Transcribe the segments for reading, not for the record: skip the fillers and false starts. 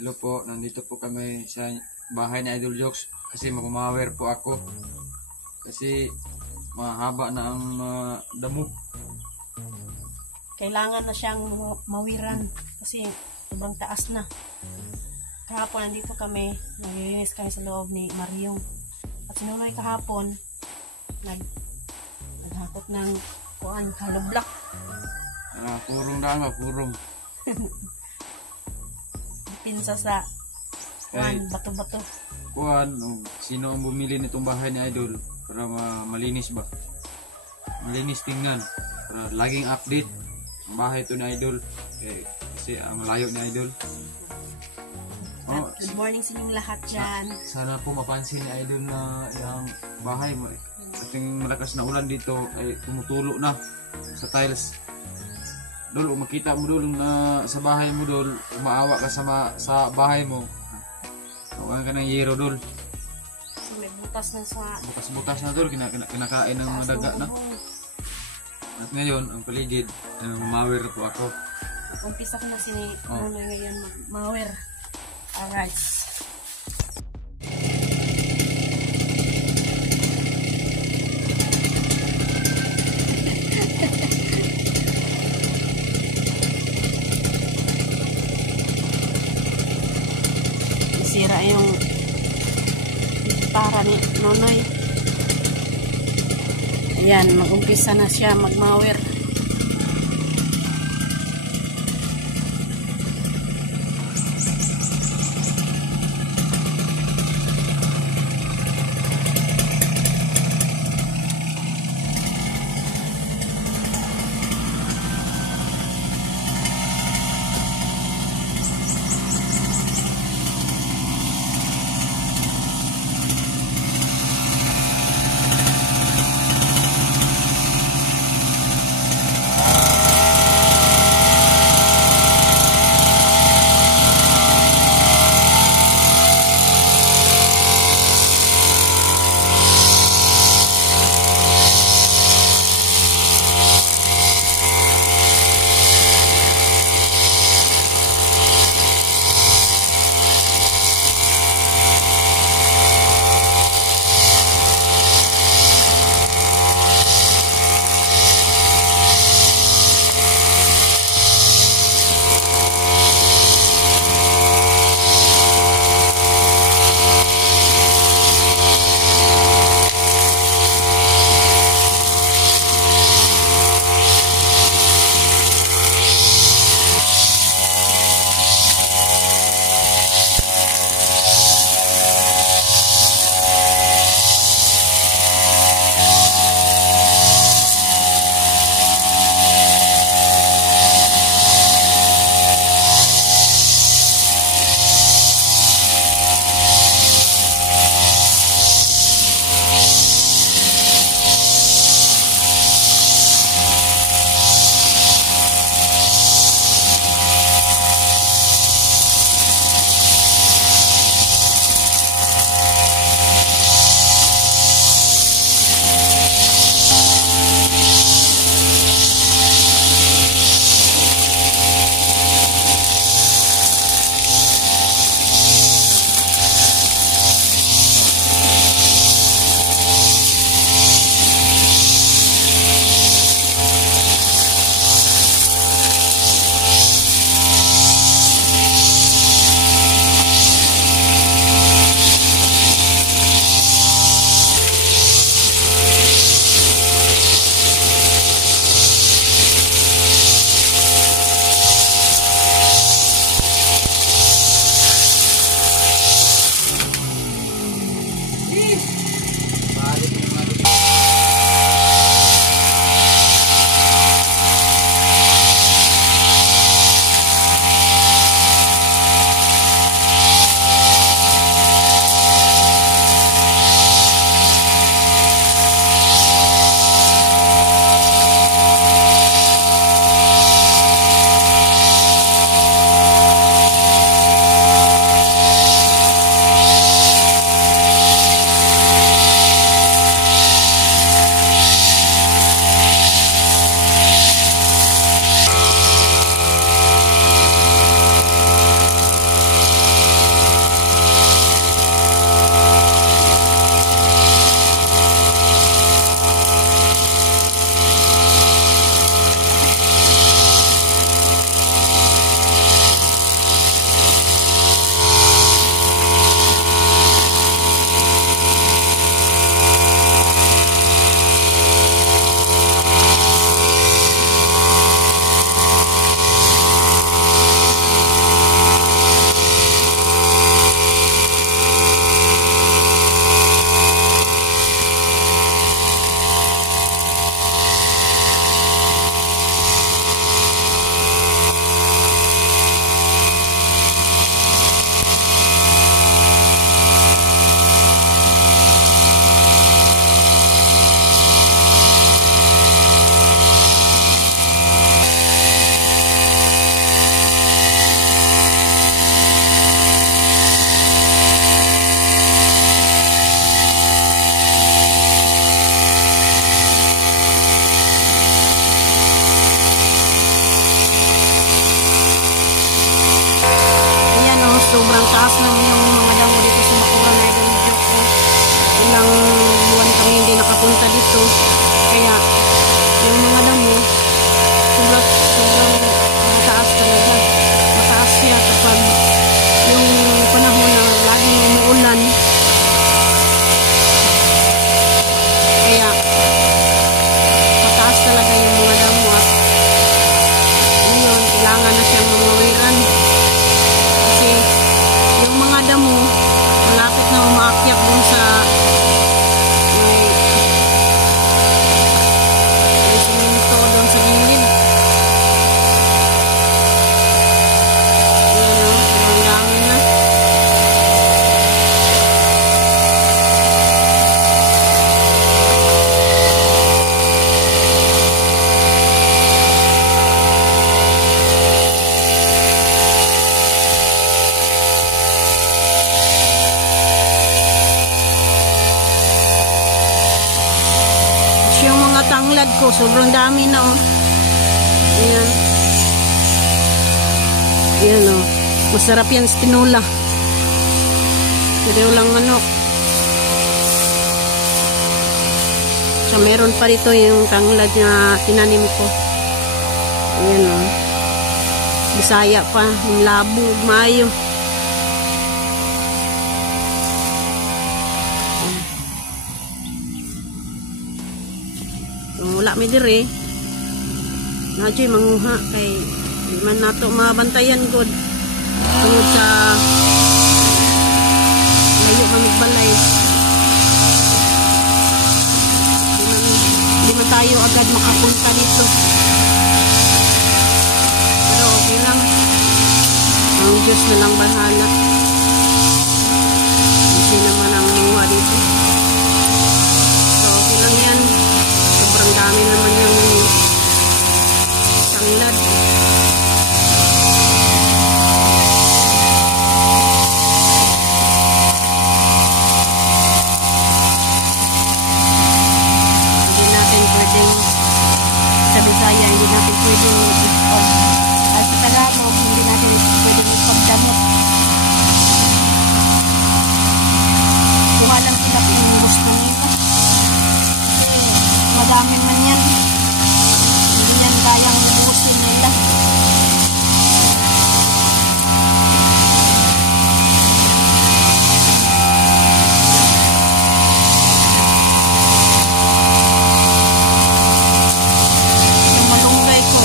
Hello po, nandito po kami sa bahay ni Idol Jokes kasi mag-mower po ako kasi mahaba na ang damo. Kailangan na siyang mawiran kasi sobrang taas na. Kahapon nandito kami, naglilinis kami sa loob ni Mariong. At sinunay kahapon, naghakot ng hollow block. Purong na nga, purong. Pinsa sa bato-bato. Sino ang bumili nitong bahay ni Idol para malinis ba? Malinis tingnan. Para laging update ang bahay ito ni Idol. Kasi malayo ni Idol. Good morning sa inyong lahat dyan. Sana po mapansin ni Idol na yung bahay mo. Ating malakas na ulan dito ay tumutulo na sa tiles. Dol, makita mo dol na sa bahay mo dol, umaawa ka sa bahay mo. Huwag ka ng yero dol. So may butas na sa... Butas-butas na dol, kinakain ng madaga na. At ngayon, ang paligid, mawer po ako. Umpisa ko na Nonoy ngayon mag-mawer. Alright. Sira yung para ni Nonoy. Ayan, mag-umpisa na siya mag-mower. mataas lang yung mga damo dito sa Makuran na idol video ko. Ilang buwan kami hindi nakapunta dito. Kaya yung mga damo sobrang mataas talaga. Mataas siya kapag yung panahon na laging umuulan. Kaya mataas talaga yung mga damo at yun, kailangan na siyang mamawiran. Kasi yung mga damo malapit na umaakyat dun sa siminto dun sa gilid. Yan o, ang dami na. Yung mga tanglad ko, sobrang dami na oh. Ayan. Ayan oh. Masarap yan sa tinola. Tinolang manok. So meron pa rito yung tanglad na tinanim ko. Ayan oh. Bisaya pa. Yung labo, mayo. Wala may dire nadyo'y manguha kay di man nato mabantayan god tungod sa layo mamigbalay di man tayo agad makapunta dito pero okay lang ang Diyos na lang bahala kasi naman ang manguha dito so okay lang yan. Sobrang dami naman yung tanglad. Hindi natin pwedeng sa Bisaya, hindi natin pwedeng at sa Tagalog, hindi natin pwedeng ipagdamot. Kuha lang sila kung gusto nila. Madami man yan. Hindi yan kayang ubusin nila. Yung malunggay ko.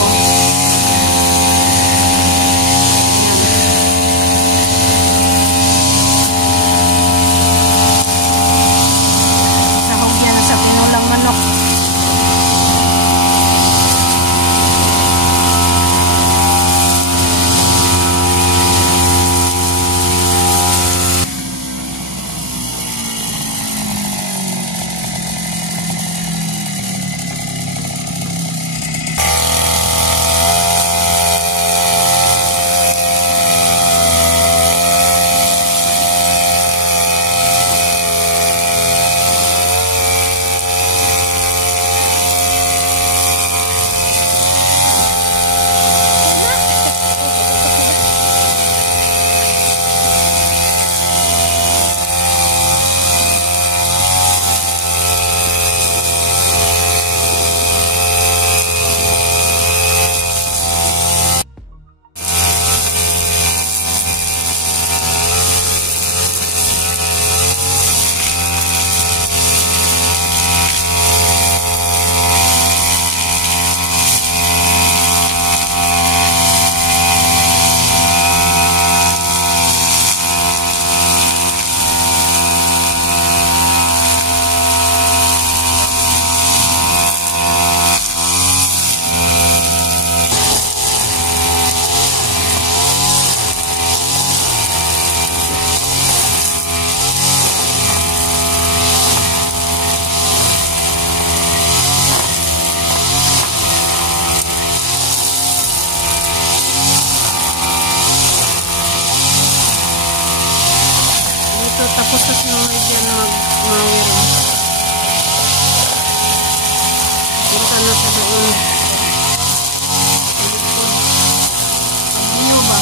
Sahog yan sa tinolang manok. Tapos na sinunod yan mag-mawir. Punta na sa doon. Ano ba?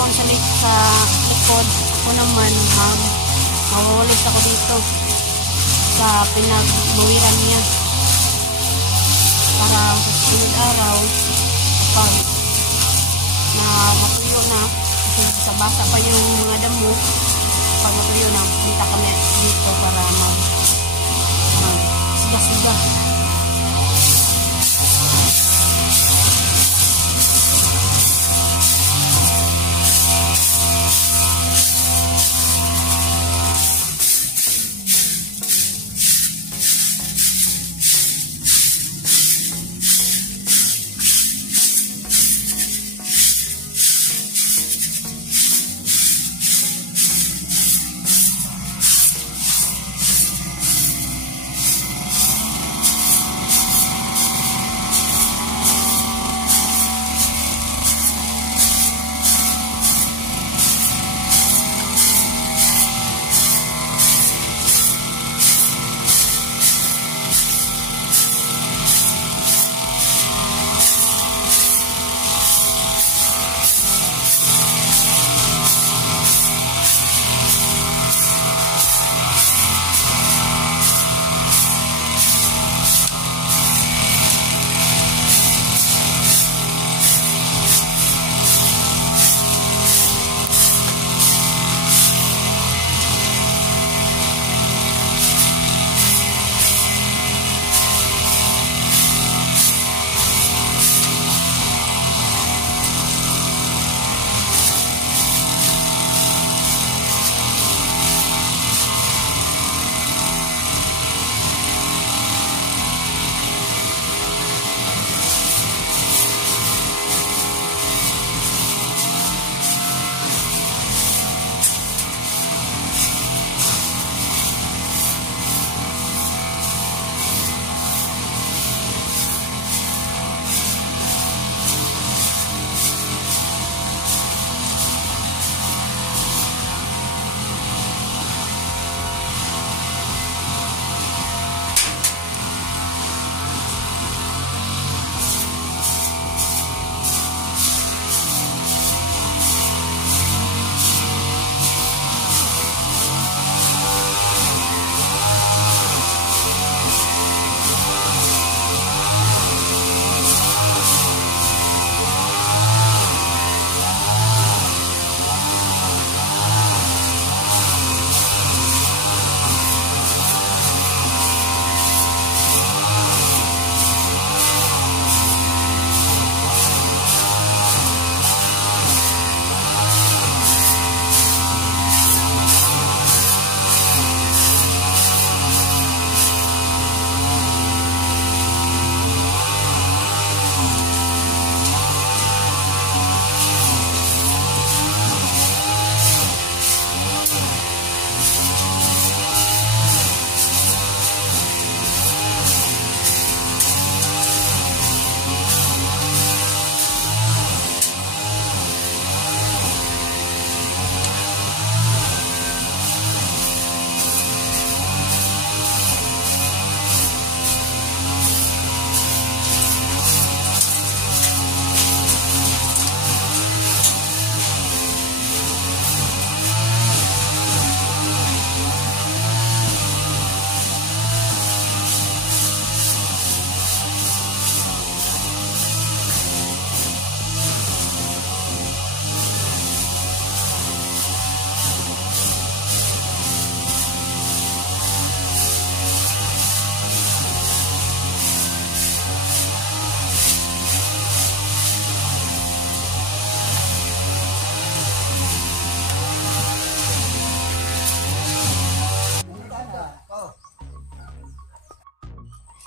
doon sa likod. Ako naman, mawawalis ako dito sa pinagbawiran niya para sa sunod araw kapag na matuyo na kasi sa basa pa yung mga damo, pag matuyo na punta kami dito para siga-siga.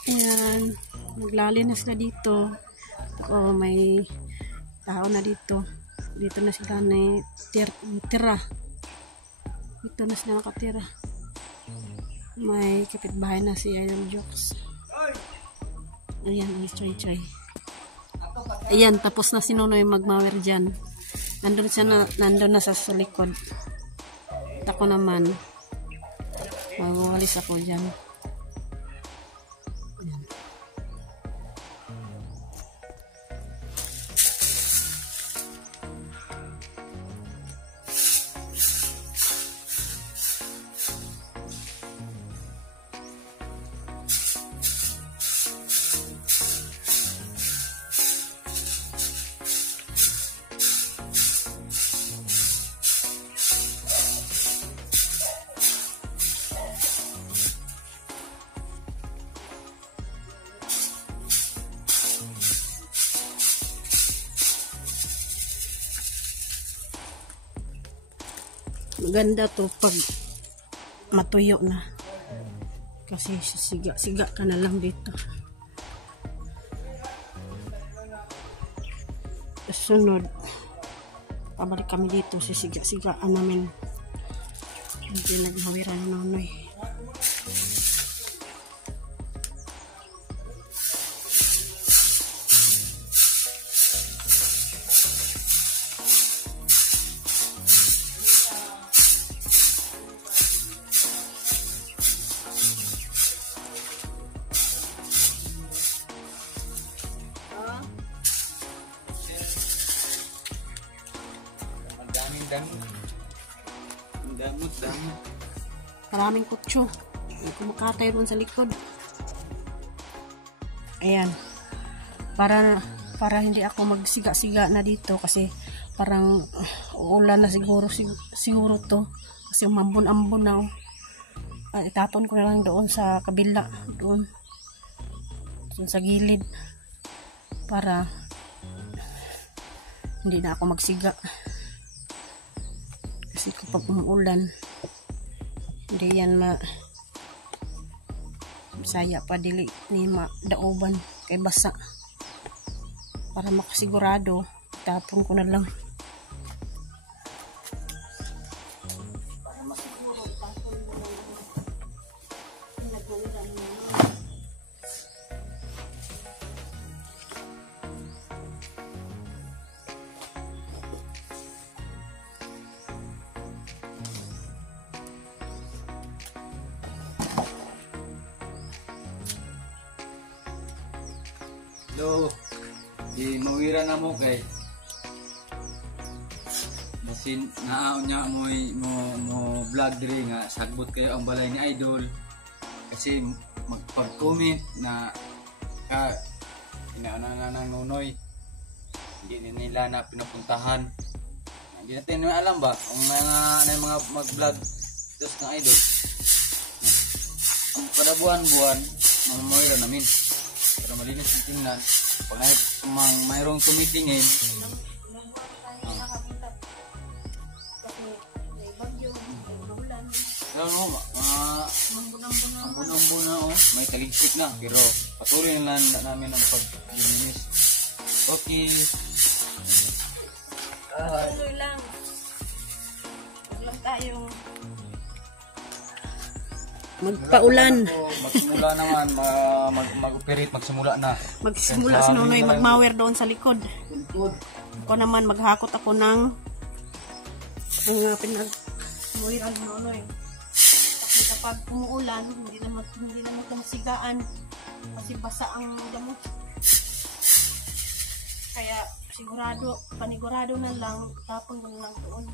Ayan, naglali na sila dito. O may tao na dito. Dito na sila na tira. Dito na sila nakatira. May kapitbahay na si Idol Jokes. Ayan, ang choy-choy. Ayan, tapos na si Nonoy magmawer dyan. Nandun na sa likod. Ako naman, magwawalis ako dyan. Maganda to pag matuyo na. Kasi siga ka na lang dito. Sunod, pabalik kami dito, sisiga-sigaan namin. Hindi naghawiran ng nonoy. Damot. Maraming kutso. Kumakatay ron sa likod. Ayan. Para hindi ako magsiga-siga na dito kasi parang uulan na siguro to. Kasi umambon-ambon na. Itapon ko na lang doon sa kabila. Doon sa gilid. Para hindi na ako magsiga. Kasi kapag umuulan, hindi yan Bisaya pa dili ni daoban kay basa. Para makasigurado, tapon ko na lang. Para masiguro, tapon ko na lang. Hello, di mawira na mo kay masin naaon niya mo vlog diri nga sagbot kayo ang balay ni Idol kasi magpag-comment na inaana ng nunoy hindi nila na pinupuntahan. Hindi natin alam ba kung mga mag-vlog tos ng Idol ang kada buwan mga mawira namin. Para malinis yung tingnan. Pag mayroong tumitingin. Ambon-ambon na may taligpit na. Pero patuloy na namin ang paglilinis. Okay. Patuloy lang. Huwag lang tayong magpaulan. Magsimula naman, mag-operate, magsimula na. Magsimula si Nonoy, magmawer doon sa likod. Ako naman, maghakot ako ng pinag-muwiran ni Nonoy. Kasi kapag umuulan, hindi na magkamasigaan. Kasi basa ang damo. Kaya panigurado na lang, tapon ko na lang doon.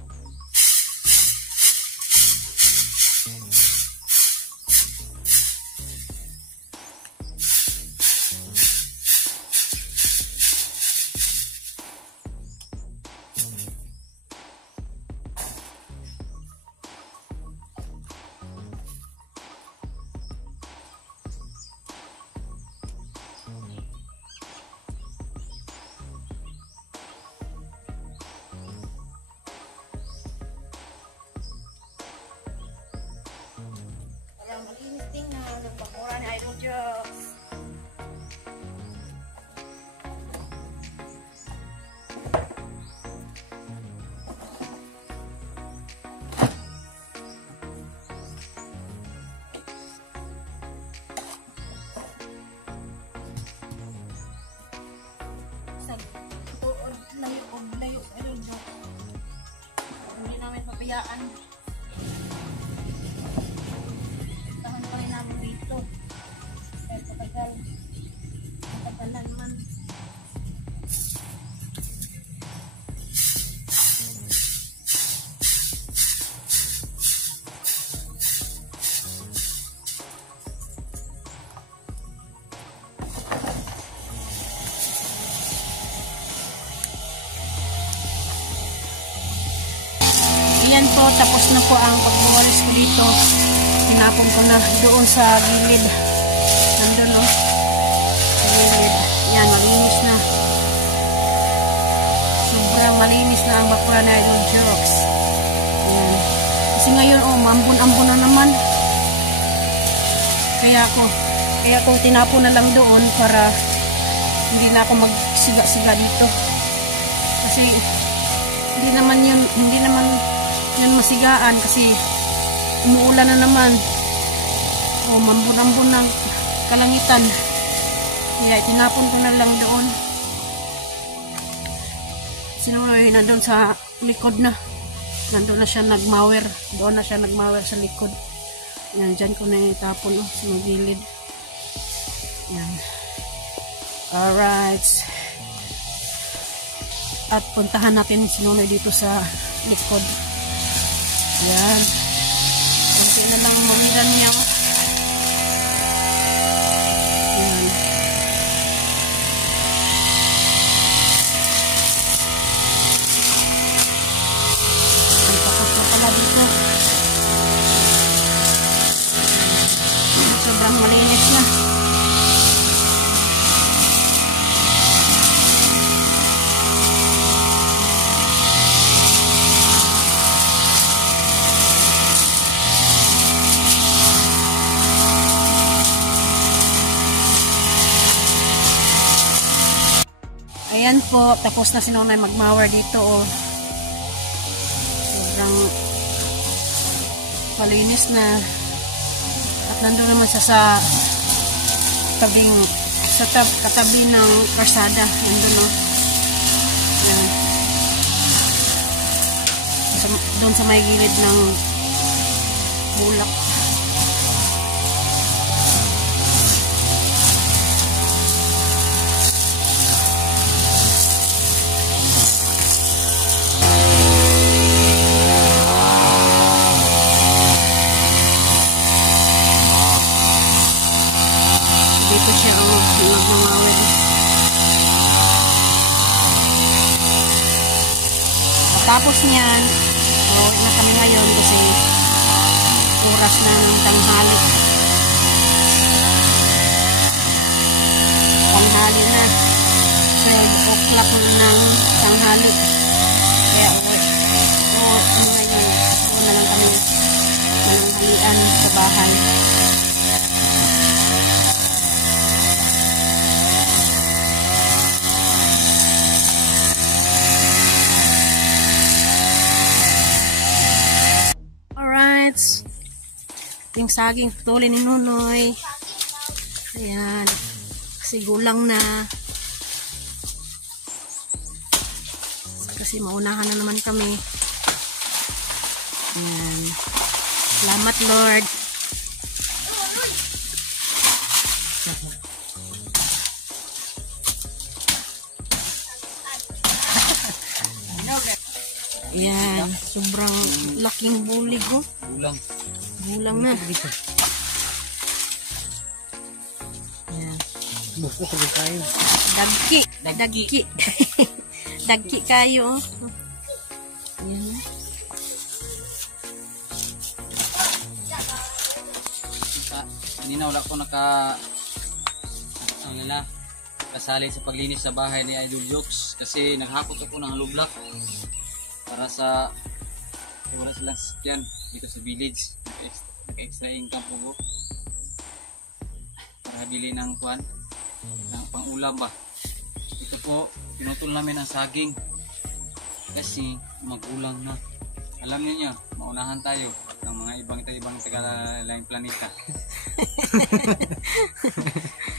Malinis tingnan, nagpakura ni Idol Jokes. Sa tuod, layo, Idol Jokes. Hindi namin papayaan. Kahit matagal naman. Ayan po, tapos na po ang pagbuwalis ko dito. Tinapon ko na doon sa gilid. Nandun o. Gilid. Yan, malinis na. Sobrang malinis na ang bakura na Idol Jokes. Yan. Kasi ngayon, mambun-ambun na naman. Kaya ako tinapon na lang doon para hindi na ako magsiga-siga dito. Kasi hindi naman yan masigaan kasi umuulan na naman. Mambun-ambun ng kalangitan. Kaya tinapon ko na lang doon. Sinuloy na doon sa likod na. Nandun na siya nagmower. Doon na siya nagmower sa likod. Yan, dyan ko na itapon sa magilid. Yan. Alright. At puntahan natin sinuloy dito sa likod. Yan. Kunti na lang mawiran niya. Yan. Tapos na pala dito. Sobrang malinis na. Ayan po, tapos na si Nonay magmower dito. Sobrang malinis na. At nandun naman siya sa katabi ng karsada. Nandun Ayan. Doon sa may gilid ng bulak. Dito siya nagmamawid. Tapos niyan, uwi na kami ngayon kasi oras na ng tanghali. Tanghali na. 12 o'clock ng tanghali. Kaya uwi ngayon. Uwi na lang kami mananghalian sa bahay. Yung saging putulin ni Nunoy. Ayan. Kasi gulang na. Kasi maunahan na naman kami. Ayan. Salamat Lord. Ayan. Sobrang laking bulig Gulang na. Ayan. Buko ko kayo. Dagki. Dagki kayo. Ayan. Kanina wala ko kasali sa paglinis sa bahay ni Idol Jokes kasi naghakot ako ng hollow block para sa wala silang sasakyan dito sa village. Naka-extra income po para bili ng pang-ulam ba. Ito po, pinutol namin ang saging kasi magulang na. Alam niyo maunahan tayo ng mga ibang taga-laing planeta.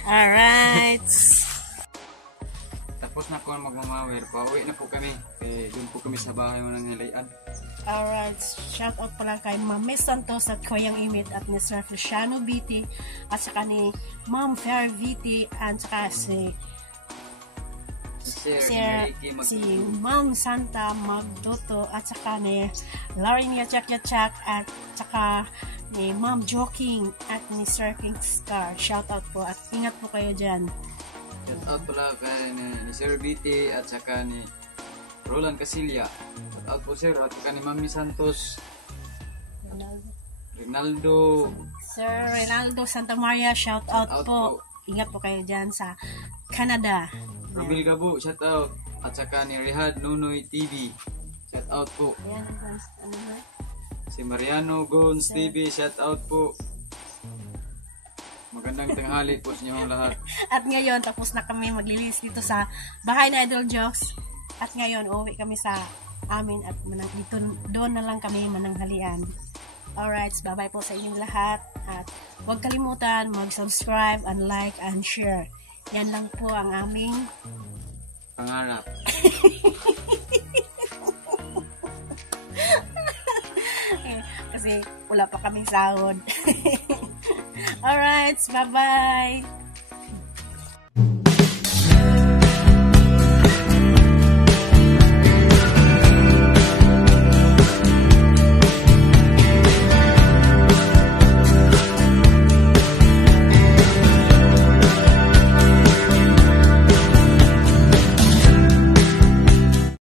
Alright. Tapos na po magmamawer, pauwi na po kami. Doon po kami sa bahay mo ng Hilayan. Alright, shout out pala kay Ma'am Miss Santos at Koyang Imit at Miss Feliciano Viti at saka ni Ma'am Fair Viti at saka si Ma'am Santa Magdoto at saka ni Lauren Yachak at saka ni Ma'am Joking at ni Sir King Star. Shout out po at ingat po kayo dyan. Shout out pala kay ni Sir Viti at saka ni Roland Casilya. Shout out po sir at saka ni Mami Santos. Rinaldo. Sir Rinaldo Santa Maria, shout out po. Ingat po kayo dyan sa Canada. Romil Gabo, shout out. At saka ni Rihad Nunoy TV. Shout out po. Ayan, Si Mariano Gons TV, shout out po. Magandang tanghali po sa inyong lahat. At ngayon, tapos na kami maglilis dito sa bahay na Idol Jokes. At ngayon, uuwi kami sa amin at dito, doon na lang kami mananghalian. Alright, bye-bye po sa inyong lahat. At huwag kalimutan mag-subscribe and like and share. Yan lang po ang aming Pangarap. kasi wala pa kaming sahod. Alright, bye-bye!